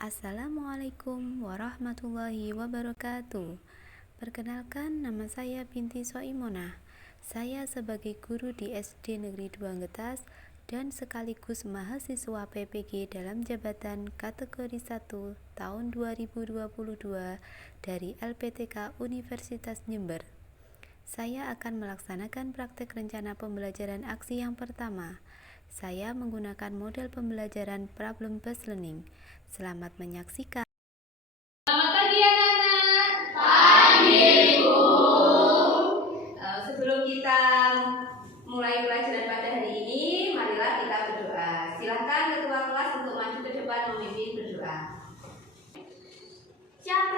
Assalamualaikum warahmatullahi wabarakatuh. Perkenalkan, nama saya Binti Soimonah. Saya sebagai guru di SD Negeri 2 Getas dan sekaligus mahasiswa PPG dalam jabatan kategori 1 tahun 2022 dari LPTK Universitas Jember. Saya akan melaksanakan praktek rencana pembelajaran aksi yang pertama. Saya menggunakan model pembelajaran problem-based learning. Selamat menyaksikan. Selamat pagi anak-anak. Pagi, Ibu. Sebelum kita mulai pelajaran pada hari ini, marilah kita berdoa. Silakan ketua kelas untuk maju ke depan memimpin berdoa. Siap,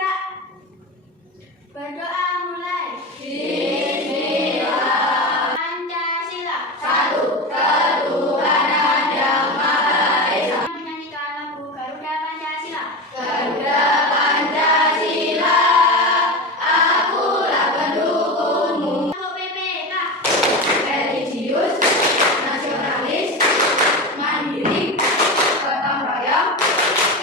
berdoa mulai. Pancasila. Satu ketuhanan yang Maha Esa. Menyanyikan lagu Garuda Pancasila. Garuda Pancasila, akulah pendukungmu. PPK. Religius, nasionalis, mandiri, gotong royong,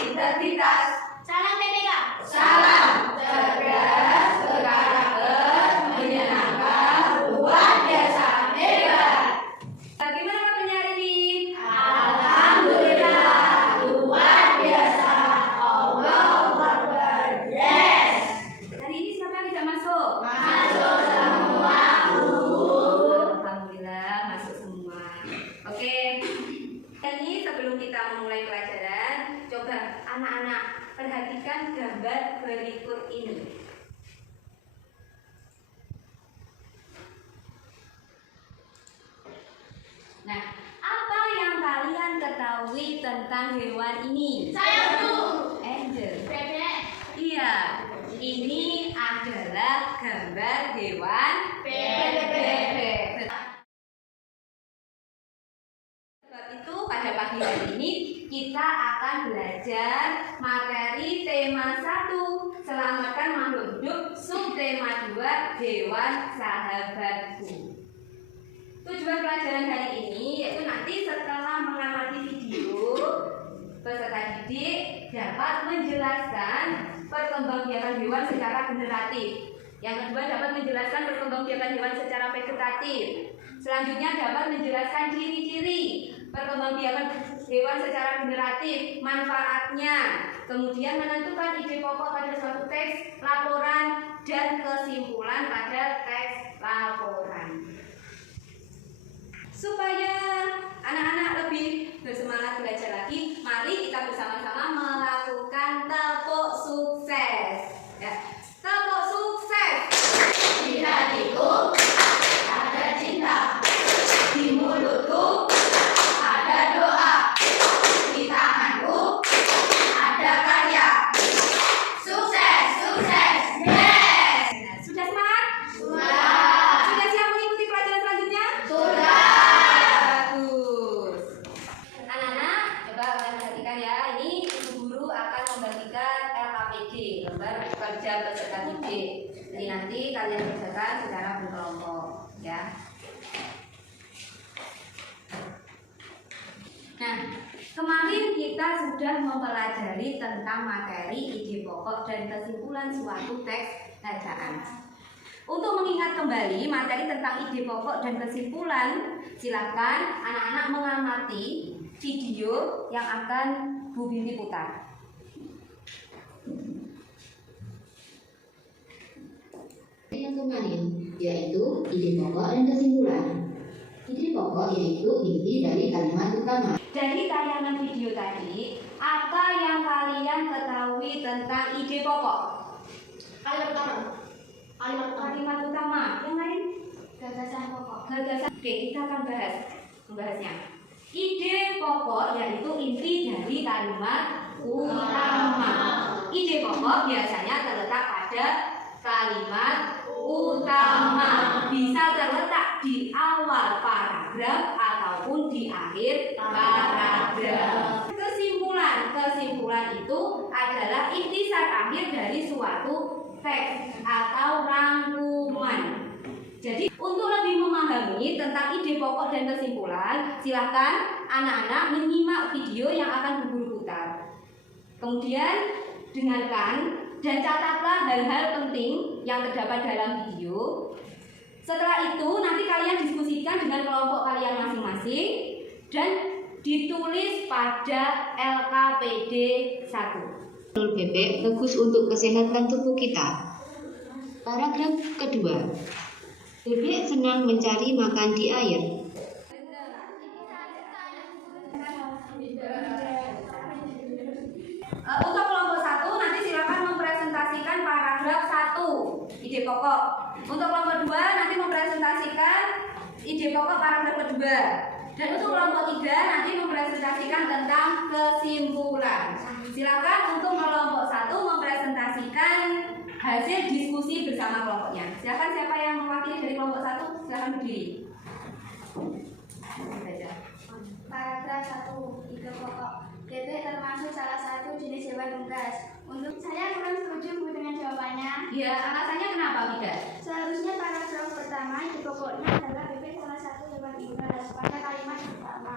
integritas. Salam PPK. Salam cerdas, berkarakter, menyenangkan, luar biasa, hebat. Bagaimana kabarnya hari ini? Alhamdulillah, luar biasa. Allahu Akbar. Yes. Hari ini siapa yang tidak masuk? Masuk semua, Bu. Alhamdulillah masuk semua. Oke. Ini sebelum kita memulai pelajaran, coba anak-anak perhatikan gambar berikut ini. Nah, apa yang kalian ketahui tentang hewan ini? Saya Bu. Angel. Bebek. Iya, ini adalah gambar hewan bebek. Sebab itu pada pagi hari ini kita akan belajar materi tema 1, selamatkan makhluk hidup, subtema 2, hewan sahabatku. Tujuan pelajaran hari ini yaitu nanti setelah mengamati video, peserta didik dapat menjelaskan perkembangbiakan hewan secara generatif. Yang kedua dapat menjelaskan perkembangbiakan hewan secara vegetatif. Selanjutnya dapat menjelaskan ciri-ciri perkembangbiakan hewan secara generatif, manfaatnya. Kemudian menentukan ide pokok pada suatu teks laporan dan kesimpulan pada teks laporan. Supaya anak-anak lebih bersemangat belajar lagi, mari kita bersama-sama melakukan tepuk sukses. Ya. Tepuk sukses. Di hatiku ada cinta, di mulutku ada doa, di tanganku ada karya. Sukses, sukses, yes. Nah, sudah semangat? Sudah. Sudah siap mengikuti pelajaran selanjutnya? Sudah. Bagus. Anak-anak, coba kalian perhatikan ya. Ini ibu guru akan membagikan LKPD, lembar kerja peserta didik. Jadi nanti kalian kerjakan secara berkelompok, ya. Nah, kemarin kita sudah mempelajari tentang materi, ide pokok, dan kesimpulan suatu teks bacaan. Untuk mengingat kembali materi tentang ide pokok dan kesimpulan, silakan anak-anak mengamati video yang akan Bu Binti putar. Yang kemarin, yaitu ide pokok dan kesimpulan. Ide pokok yaitu inti dari kalimat utama. Dari tayangan video tadi, apa yang kalian ketahui tentang ide pokok? Kalimat utama. Kalimat utama. Yang lain? Gagasan pokok. Gagasan. Oke, kita akan membahasnya. Ide pokok yaitu inti dari kalimat utama. Ide pokok biasanya terletak pada kalimat utama. Bisa terletak di awal paragraf ataupun di akhir paragraf. Kesimpulan itu adalah intisar akhir dari suatu teks atau rangkuman. Jadi untuk lebih memahami tentang ide pokok dan kesimpulan, silahkan anak-anak menyimak video yang akan Bu Guru putar. Kemudian dengarkan dan catatlah hal-hal penting yang terdapat dalam video. Setelah itu nanti kalian diskusikan dengan kelompok kalian masing-masing dan ditulis pada LKPD 1. Telur bebek bagus untuk kesehatan tubuh kita. Paragraf kedua. Bebek senang mencari makan di air. Untuk kelompok 1 nanti silakan mempresentasikan paragraf 1 ide pokok. Untuk kelompok 2 nanti mempresentasikan ide pokok paragraf kedua. Dan untuk kelompok 3 nanti mempresentasikan tentang kesimpulan. Silakan untuk kelompok 1 mempresentasikan hasil diskusi bersama kelompoknya. Silakan siapa yang mewakili dari kelompok 1, silakan berdiri. Paragraf 1. Ide pokok. Bebek termasuk salah satu jenis hewan unggas. Untuk saya kurang setuju dengan jawabannya. Ya, alasannya kenapa tidak? Seharusnya paragraf pertama ide pokoknya adalah bebek salah satu hewan unggas pada kalimat pertama.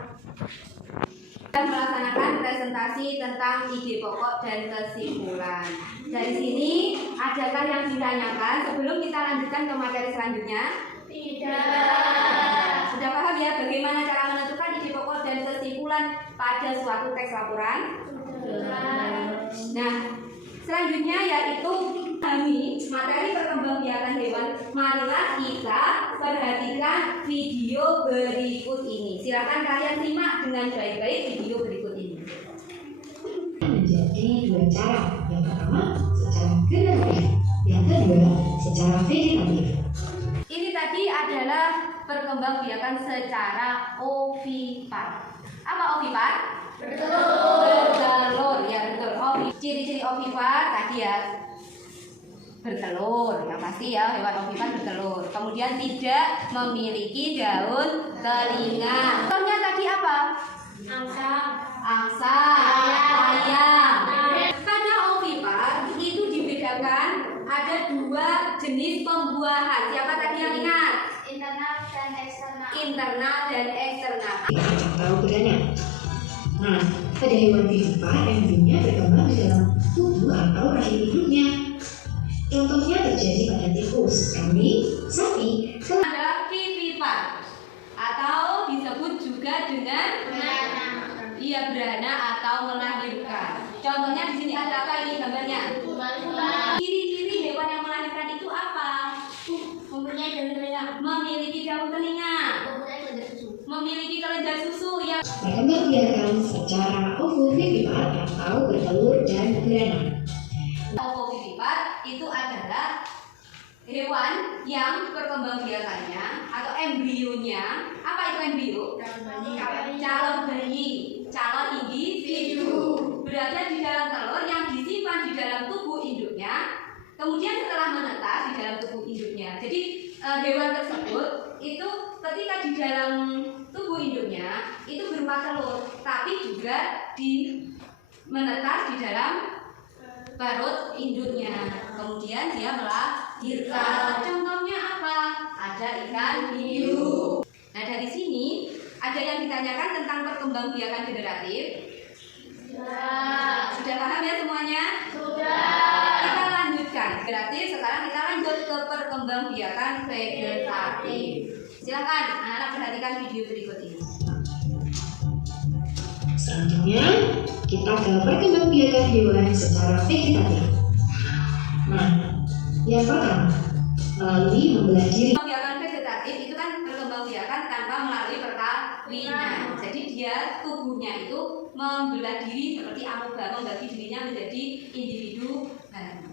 Dan melaksanakan presentasi tentang ide pokok dan kesimpulan. Dari sini, adakah yang ditanyakan sebelum kita lanjutkan ke materi selanjutnya? Tidak. Sudah paham ya bagaimana cara menentukan ide pokok dan kesimpulan pada suatu teks laporan? Nah, selanjutnya yaitu kami materi perkembangbiakan hewan. Marilah kita perhatikan video berikut ini. Silakan kalian simak dengan baik-baik video berikut ini. Menjadi dua cara. Yang pertama secara generatif, yang kedua secara vegetatif. Ini tadi adalah perkembangbiakan secara ovipar. Apa ovipar? Bertelur, ya betul. Ciri-ciri ovipar tadi ya bertelur, yang pasti ya hewan ovipar bertelur. Kemudian tidak memiliki daun telinga. Contohnya tadi apa? Angsa, ayam. Pada ovipar itu dibedakan ada dua jenis pembuahan. Siapa tadi yang ingat? Internal dan eksternal. Internal dan eksternal. Atau beranak. Nah, pada hewan vivipar embrionya berkembang di dalam tubuh atau rahim induknya. Contohnya terjadi pada tikus, kambing, sapi, Ada vivipar atau disebut juga dengan berana atau melahirkan. Contohnya di sini ada apa ini gambarnya? Ciri-ciri hewan yang melahirkan itu apa? Mempunyai daun telinga. Memiliki daun telinga, memiliki kelenjar susu yang berkembangbiakan secara ovovivipar atau bertelur dan beranak. ovovivipar itu adalah hewan yang perkembangbiakannya atau embrionya. Apa itu embrio? Calon bayi, calon individu berada di dalam telur yang disimpan di dalam tubuh induknya. Kemudian setelah menetas di dalam tubuh induknya. Jadi hewan tersebut itu ketika di dalam tubuh induknya itu berupa telur, tapi juga menetas di dalam parut induknya. Kemudian dia melahirkan. Contohnya apa? Ada ikan hiu. Nah, dari sini ada yang ditanyakan tentang perkembangbiakan generatif. Sudah paham ya semuanya? Kita lanjutkan generatif. Sekarang kita lanjut ke perkembangbiakan vegetatif. Silakan anak-anak perhatikan video berikut ini. Selanjutnya, kita ke perkembangbiakan hewan secara vegetatif. Nah, yang pertama, melalui membelah diri. Perkembangbiakan vegetatif itu kan perkembangbiakan tanpa melalui perkawinan. Jadi dia tubuhnya itu membelah diri seperti amoeba, membagi dirinya menjadi individu baru.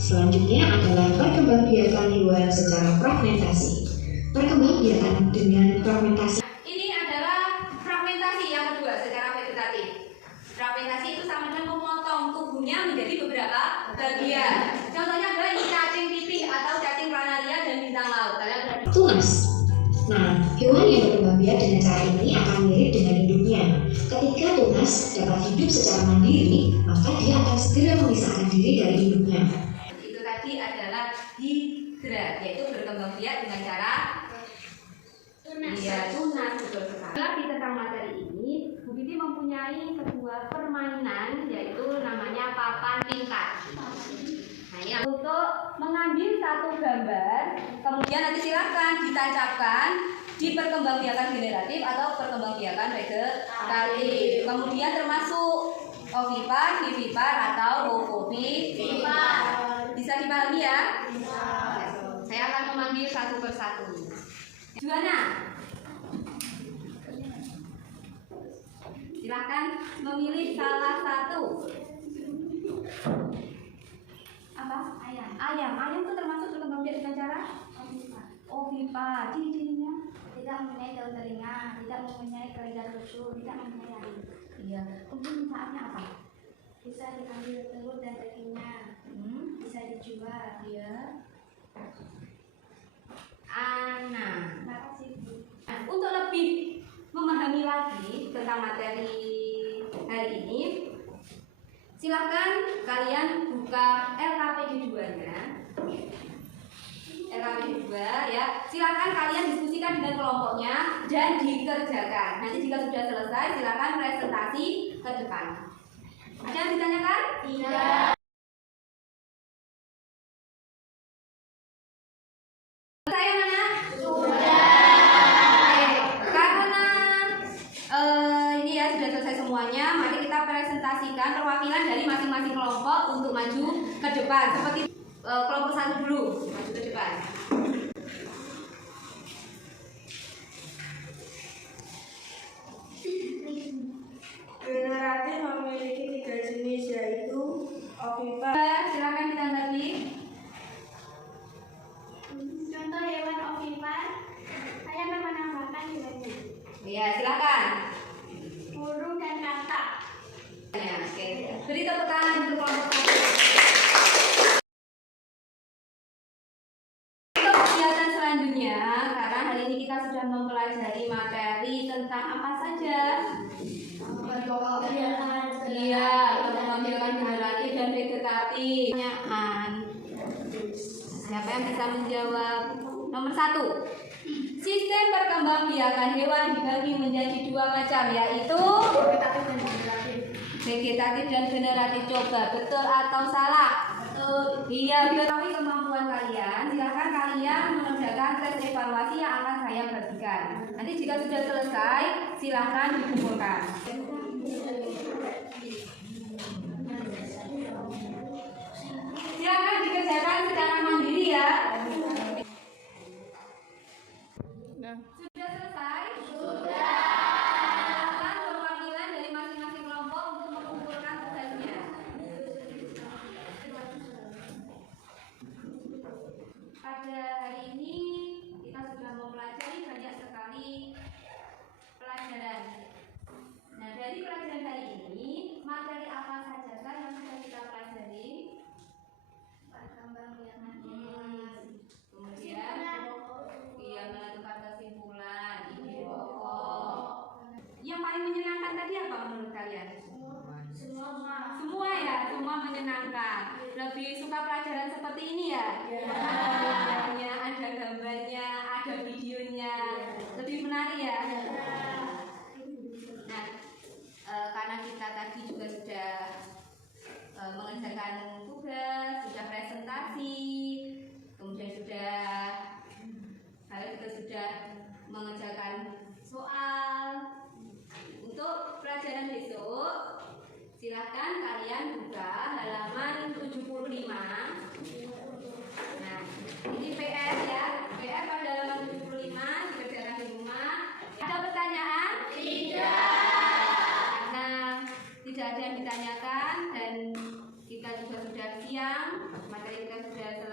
Selanjutnya adalah perkembangbiakan hewan secara fragmentasi. Perkembangbiakan dengan fragmentasi. Ini adalah fragmentasi yang kedua secara vegetatif. Fragmentasi itu sama dengan memotong tubuhnya menjadi beberapa bagian. Contohnya adalah ini cacing pipih atau cacing planaria dan bintang laut. Kalian berarti Tunas. Nah, hewan yang berkembang biak dengan cara ini akan mirip dengan induknya. Ketika tunas dapat hidup secara mandiri, maka dia akan segera memisahkan diri dari induknya. itu tadi adalah hidra, yaitu berkembang biak dengan cara tunas, betul sekali. Lagi tentang materi ini, Bu Bibi mempunyai sebuah permainan yaitu satu gambar, kemudian nanti silakan ditancapkan di perkembangbiakan generatif atau perkembangbiakan vegetatif. Kemudian termasuk ovipar, vivipar atau ovovivipar. Bisa dipahami ya? Saya akan memanggil satu persatu. Juana, silakan memilih salah satu. Apa? Ayam. Ayam. Ayam itu termasuk perkembangbiak dengan cara ovipar. Ciri-cirinya? Tidak mempunyai daun telinga, tidak mempunyai kelenjar lusuh, tidak mempunyai rahim. Iya. Kemudian manfaatnya apa? Bisa diambil telur dan dagingnya, bisa dijual. Iya. Ana. Terima kasih, Bu. Nah, untuk lebih memahami lagi tentang materi hari ini, silahkan kalian buka LKPD 2-nya. LKPD 2 ya. Silahkan kalian diskusikan dengan kelompoknya dan dikerjakan. Nanti jika sudah selesai, silahkan presentasi ke depan. Ada yang ditanyakan? Tidak. Saya mana? Sudah. Karena ini ya sudah selesai semuanya, mari kita presentasikan perwakilan dari masing-masing kelompok untuk maju ke depan. Seperti kelompok satu dulu, maju ke depan. Generatif memiliki 3 jenis, yaitu ovipar. Silakan ditanggapi. Contoh hewan ovipar, ayam yang menambahkan hewannya, Ya, silakan. burung dan katak. Ya, oke. Beri tepuk tangan untuk kelompok satu. Untuk kegiatan selanjutnya, karena hari ini kita sudah mempelajari materi tentang apa saja. Iya, perkembangbiakan generatif dan vegetatif. Pertanyaan. Siapa yang bisa menjawab? Nomor 1. Sistem perkembangbiakan hewan dibagi menjadi 2 macam, yaitu vegetatif dan generatif. Coba betul atau salah? Betul. Iya, mengetahui kemampuan kalian, silakan kalian mengerjakan tes evaluasi yang akan saya bagikan. Nanti jika sudah selesai, silakan dikumpulkan. Silakan dikerjakan secara mandiri ya. Sudah selesai? Sudah. Silakan perwakilan dari masing-masing kelompok untuk mengumpulkan tugasnya. Pada hari ini kita sudah mempelajari banyak sekali pelajaran. Nah, dari pelajaran hari ini, materi apa saja yang sudah kita pelajari? Kemudian iya, menentukan kesimpulan, ide pokok. Yang paling menyenangkan tadi apa menurut kalian? Semua ya, semua menyenangkan. Lebih suka pelajaran seperti ini ya? Ada gambarnya, ada videonya. Lebih menarik ya? Nah, karena kita tadi juga sudah mengerjakan tugas, sudah presentasi, kemudian kita sudah mengerjakan soal. Untuk pelajaran besok, silahkan kalian buka halaman 75. Nah, ini PR ya, PR pada halaman 75, dikerjakan di rumah. Ada pertanyaan? Tidak. Karena tidak ada yang ditanyakan dan kita juga sudah siang, materi kita sudah